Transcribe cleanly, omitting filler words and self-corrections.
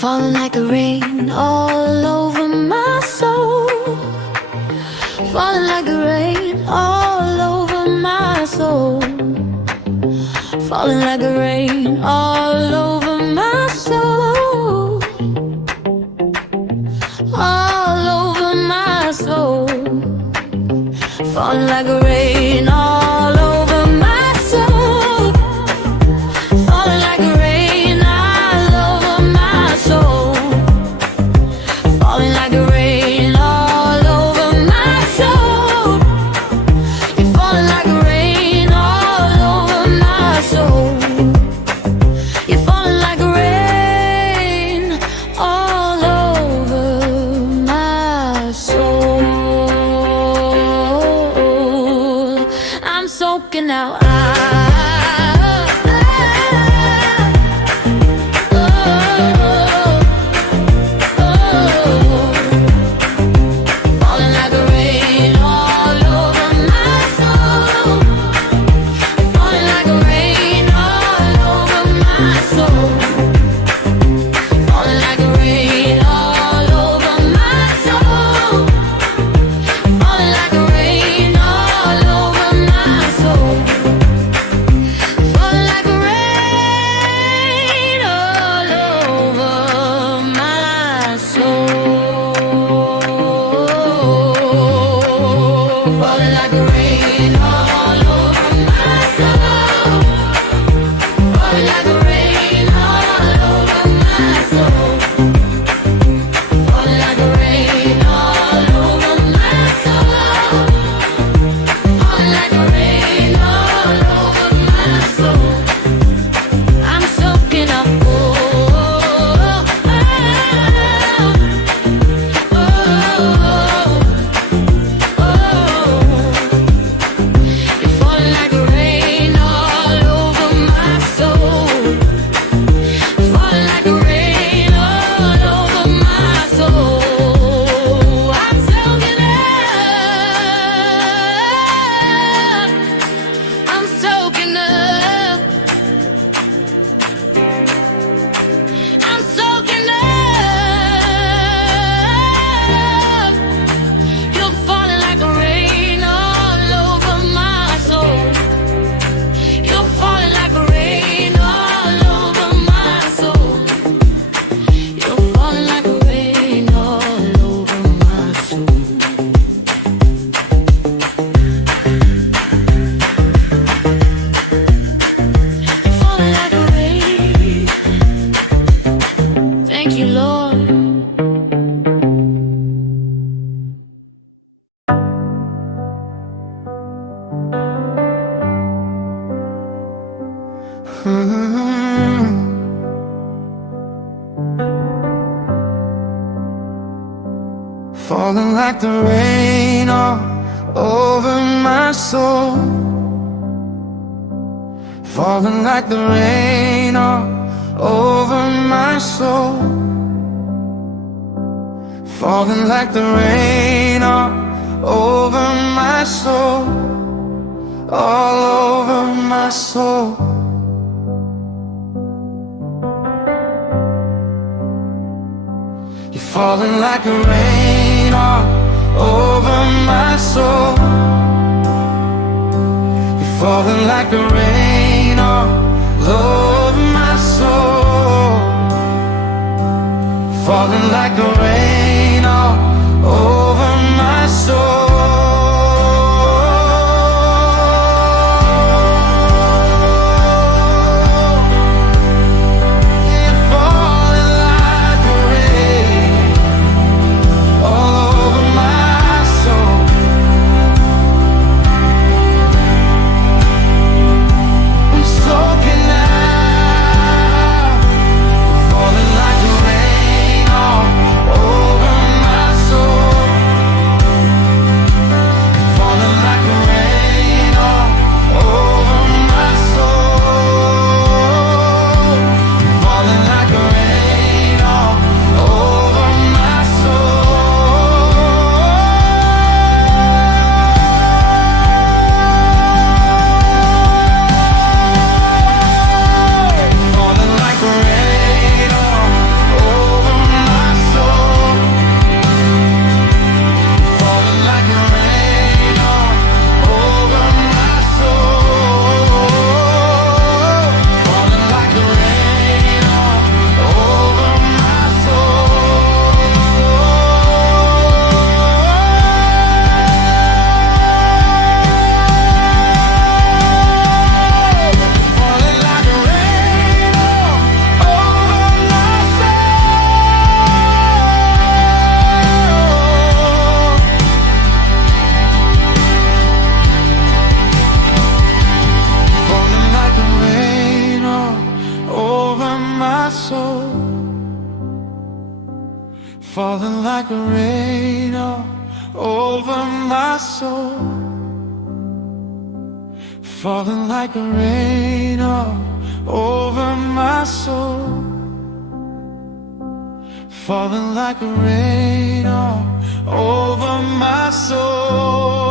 falling like a rain all over my soul. Falling like a rain all over my soul. Falling like a rain all over my soul. All over my soul. Falling like a rain all over my soul. Falling like a rain all over my soul. Falling like a rain all over my soul. You're falling like a rain all over my soul. You're falling like a rain all over my soul. I'm soaking now. Falling like the rain all over my soul. Falling like the rain all over my soul. Falling like the rain all over my soul. All over my soul. You're falling like a rain all over my soul. You're falling like a rain all over my soul. Falling like a rain all over my soul. Oh falling like a rain all over my soul, falling like a rain all over my soul, falling like a rain all over my soul.